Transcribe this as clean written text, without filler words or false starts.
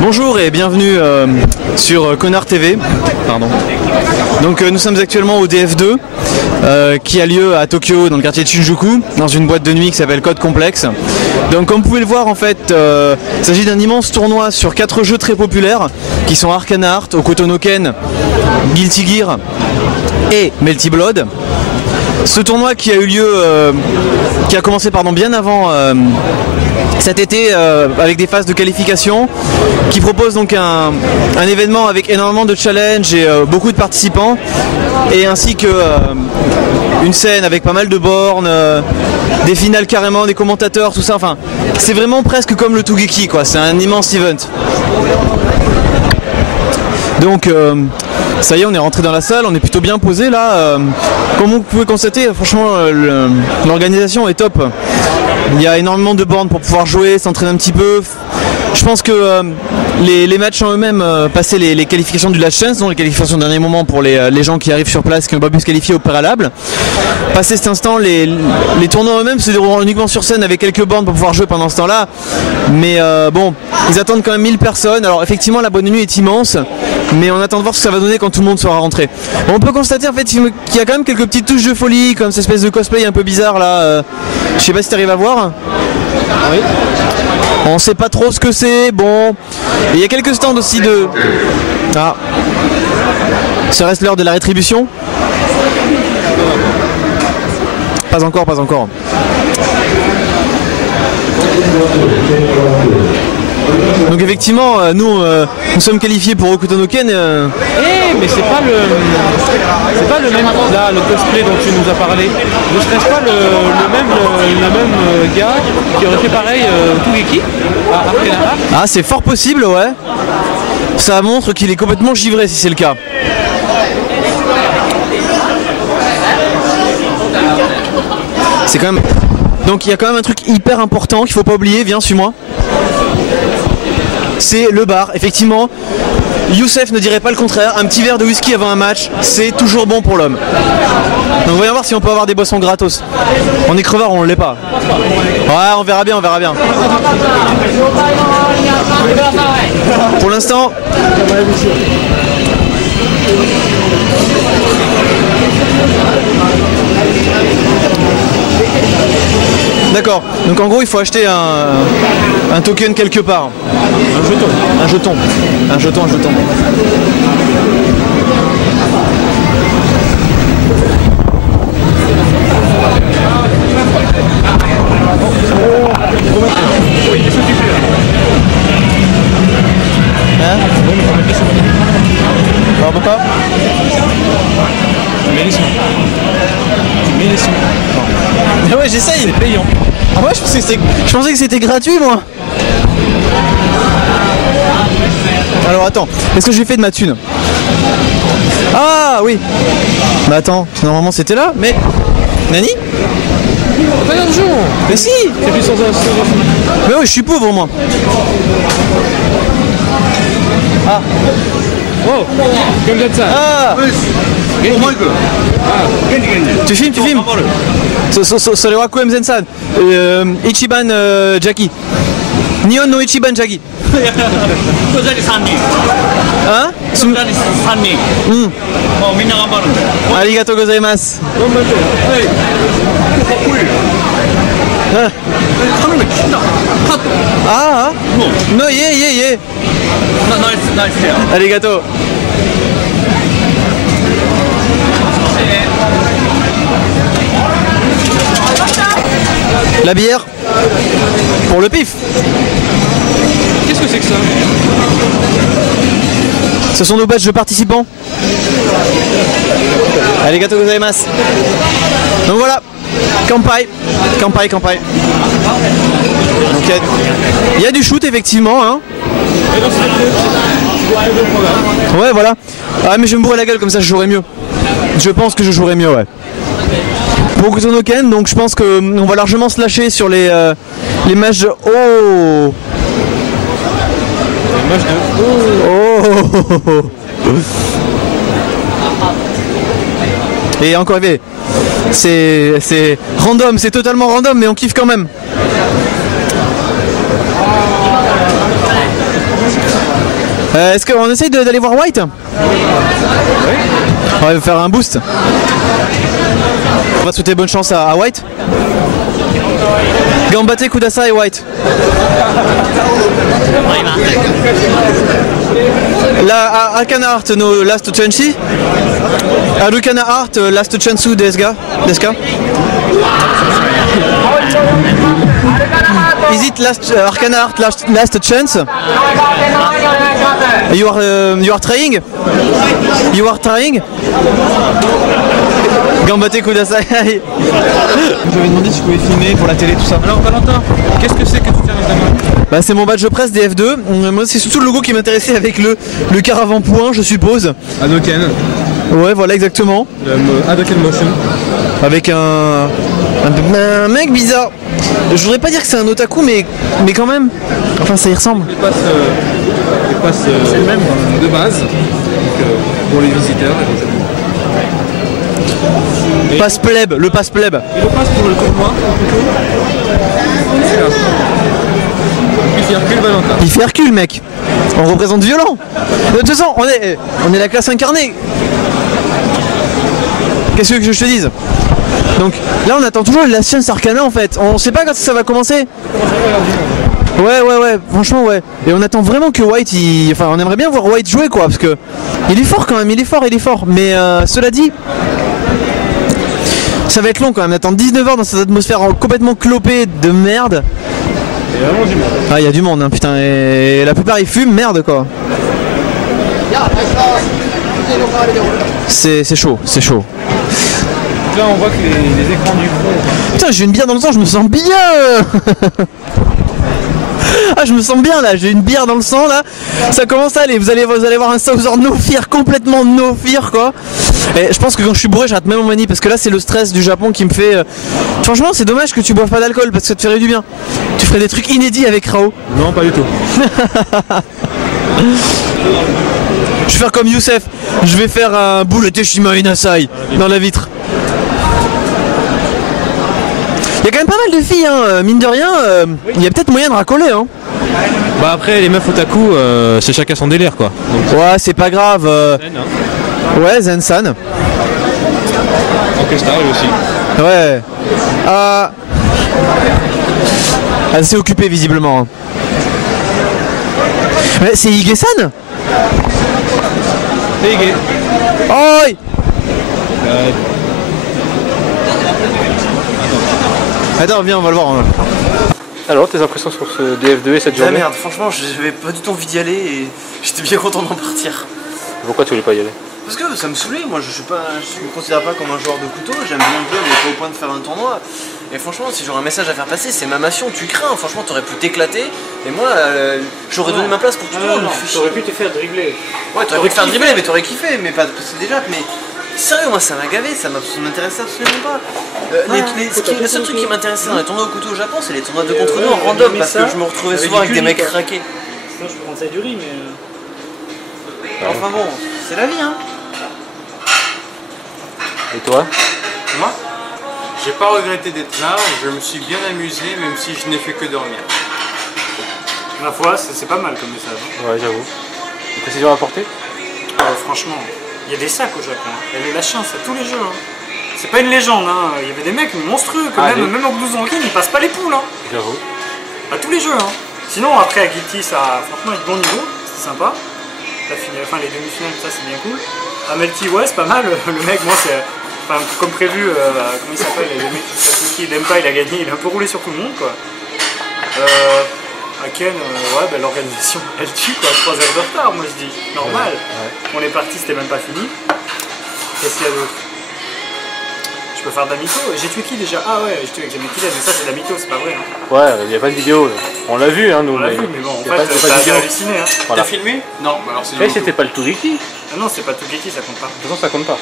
Bonjour et bienvenue sur Connard TV. Pardon. Donc nous sommes actuellement au DF2 qui a lieu à Tokyo dans le quartier de Shinjuku dans une boîte de nuit qui s'appelle Code Complex. Donc comme vous pouvez le voir en fait il s'agit d'un immense tournoi sur 4 jeux très populaires qui sont Arcana Heart, Hokuto no Ken, Guilty Gear et Melty Blood. Ce tournoi qui a eu lieu, qui a commencé bien avant cet été avec des phases de qualification, qui propose donc un événement avec énormément de challenges et beaucoup de participants, et ainsi que une scène avec pas mal de bornes, des finales carrément, des commentateurs, tout ça. Enfin, c'est vraiment presque comme le Tougeki quoi. C'est un immense event. Donc ça y est, on est rentré dans la salle, on est plutôt bien posé là. Comme vous pouvez constater, franchement l'organisation est top. Il y a énormément de bornes pour pouvoir jouer, s'entraîner un petit peu. Je pense que les matchs en eux-mêmes, passer les qualifications du last chance, donc les qualifications de dernier moment pour les gens qui arrivent sur place, qui n'ont pas pu se qualifier au préalable. Passer cet instant, les tournois eux-mêmes se dérouleront uniquement sur scène avec quelques bornes pour pouvoir jouer pendant ce temps-là. Mais bon, ils attendent quand même 1000 personnes. Alors effectivement, la boîte de nuit est immense, mais on attend de voir ce que ça va donner quand tout le monde sera rentré. Bon, on peut constater en fait qu'il y a quand même quelques petites touches de folie, comme cette espèce de cosplay un peu bizarre là. Je sais pas si tu arrives à voir. Oui. On sait pas trop ce que c'est, bon. Il y a quelques stands aussi de... Ah. Ça reste l'heure de la rétribution? Pas encore, pas encore. Donc effectivement, nous sommes qualifiés pour Hokuto no Ken. Mais c'est pas le même là, le cosplay dont tu nous as parlé. Ne serait-ce pas le même gars qui aurait fait pareil Tougeki à Arcana Heart? Ah, c'est fort possible, ouais. Ça montre qu'il est complètement givré si c'est le cas. C'est quand même... Donc il y a quand même un truc hyper important qu'il faut pas oublier. Viens, suis-moi. C'est le bar, effectivement. Youssef ne dirait pas le contraire, un petit verre de whisky avant un match, c'est toujours bon pour l'homme. Donc voyons voir si on peut avoir des boissons gratos. On est crevard, on ne l'est pas. Ouais, on verra bien, on verra bien. Pour l'instant... D'accord, donc en gros il faut acheter un token quelque part. Un jeton. Un jeton. Hein? Alors pourquoi? Ah ouais, j'essaye. C'est payant. Ah ouais, je pensais que c'était gratuit moi. Alors attends, est-ce que j'ai fait de ma thune? Ah oui. Bah attends, normalement c'était là, mais... Nani? Pas d'argent. Mais si. C'est plus sans. Mais oui, je suis pauvre moi. Ah. Oh, comme ça. Ah. Tu filmes. So le Waku Mzen-san. Ichiban Jackie. Nihon no Ichiban Jackie. Hein? Arigatou gozaimasu. Ah, no, yeah. Arigatou. La bière pour le pif. Qu'est-ce que c'est que ça? Ce sont nos badges de participants. Arigatou gozaimasu. Donc voilà, Kampai. Donc il y a du shoot effectivement hein. Ouais voilà. Ah mais je vais me bourrer la gueule comme ça je jouerai mieux. Je pense que je jouerai mieux ouais. Pour Hokuto no Ken, donc je pense qu'on va largement se lâcher sur les matchs de... Oh. Les matchs de... Oh. Et encore c'est random, c'est totalement random mais on kiffe quand même. Est-ce qu'on essaye d'aller voir White? Oui. On va faire un boost. On va souhaiter bonne chance à White. Gambate Kudasai White. La Arcana Art no last chance. Arcana Art last chance deska. Is it last Arcana Art last chance? You are trying? You are trying? Gambate Kudasai. Je vais demander si je pouvais filmer pour la télé, tout ça. Alors Valentin, qu'est-ce que c'est que tu tiens dans ta main? Bah, c'est mon badge de presse des F2. Moi c'est surtout le logo qui m'intéressait avec le caravan point, je suppose. Hadoken. Ouais, voilà, exactement. Hadoken Motion. Avec un mec bizarre. Je voudrais pas dire que c'est un otaku, mais quand même. Enfin, ça y ressemble. Il passe c'est le même de base. Donc, pour les visiteurs. Passe pleb, le passe pleb. Et le passe pour le tournoi plutôt. C'est là. Il fait Hercule Valentin. Il fait Hercule, mec. On représente violent. De toute façon, on est la classe incarnée. Qu'est-ce que je te dise? Donc là on attend toujours la Science Arcana en fait. On sait pas quand ça va commencer. Ouais, franchement ouais. Et on attend vraiment que White, enfin on aimerait bien voir White jouer quoi, parce que il est fort quand même, il est fort. Mais cela dit, ça va être long quand même, attendre 19 heures dans cette atmosphère complètement clopée de merde. Il y a vraiment du monde. Ah, il y a du monde hein, putain, et la plupart ils fument, merde quoi. C'est chaud. Là on voit que les écrans du fond. Putain, j'ai une bière dans le sang, je me sens bien. Ah, je me sens bien là, j'ai une bière dans le sang là. Ça commence à aller, vous allez voir un Southern No Fear, complètement no fear quoi. Et je pense que quand je suis bourré, j'arrête même mon manie parce que là c'est le stress du Japon qui me fait. Franchement, c'est dommage que tu boives pas d'alcool parce que ça te ferait du bien. Tu ferais des trucs inédits avec Rao. Non, pas du tout. Je vais faire comme Youssef, je vais faire un boule Teshima Inasai dans la vitre. Il y a quand même pas mal de filles, hein. Mine de rien, il y a peut-être moyen de racoler. Hein. Bah après les meufs otaku, c'est chacun son délire quoi. Donc, ouais, c'est pas grave. Ouais, Zen-san. Orchestra aussi. Ouais. Elle s'est occupée visiblement. Hein. Ouais, c'est Ige-san. C'est Ige. Oi. Attends, viens, on va le voir. Alors, tes impressions sur ce DF2 et cette journée? La merde, franchement, j'avais pas du tout envie d'y aller et j'étais bien content d'en partir. Pourquoi tu voulais pas y aller? Parce que ça me saoulait, moi je me considère pas comme un joueur de couteau, j'aime bien le jeu mais pas au point de faire un tournoi. Et franchement, si j'aurais un message à faire passer, c'est ma nation, tu crains, franchement t'aurais pu t'éclater et moi j'aurais donné ma place pour tout le monde. T'aurais pu te faire dribbler. Ouais, t'aurais pu te faire dribbler, mais t'aurais kiffé, mais pas de passer déjà, mais sérieux, moi ça m'a gavé, ça m'intéressait absolument pas. Le seul truc qui m'intéressait dans les tournois au couteau au Japon, c'est les tournois 2 contre 2 en random parce que je me retrouvais souvent avec des mecs craqués. Sinon je peux prendre ça du riz, mais. Enfin bon, c'est la vie hein. Et toi? Moi, j'ai pas regretté d'être là, je me suis bien amusé même si je n'ai fait que dormir. Ma foi, c'est pas mal comme message. Ouais, j'avoue. Une précision à apporter? Franchement, il y a des sacs au Japon. Il y a la chance à tous les jeux. Hein. C'est pas une légende, hein. Il y avait des mecs monstrueux quand même au Blue Zonkin, ils passent pas les poules. Hein. J'avoue. À tous les jeux. Hein. Sinon, après à Guilty, ça a franchement eu de bon niveau, c'était sympa. La finale, enfin, les demi-finales, ça c'est bien cool. À Melty, ouais, c'est pas mal. Le mec, moi, c'est. Enfin, comme prévu, comment il s'appelle, le mec Sasuke Dempa, il a gagné, il a un peu roulé sur tout le monde quoi. À Ken, ouais, bah, l'organisation elle tue quoi, 3 heures de retard, moi je dis, normal. Ouais. On est parti, c'était même pas fini. Qu'est-ce qu'il y a d'autre? Je peux faire de la mytho. J'ai tué qui déjà? Ah ouais, j'ai tué avec Jamekila, mais ça c'est de la mytho, c'est pas vrai. Hein. Ouais, il n'y a pas de vidéo là. On l'a vu, hein, nous. On l'a vu, mais bon, en fait, t'as halluciné. Hein. Voilà. T'as filmé? Non, bah alors c'est. Mais c'était pas le Tougeki. Ah non, c'est pas le Tougeki, ça compte pas. De toute façon, ça compte pas.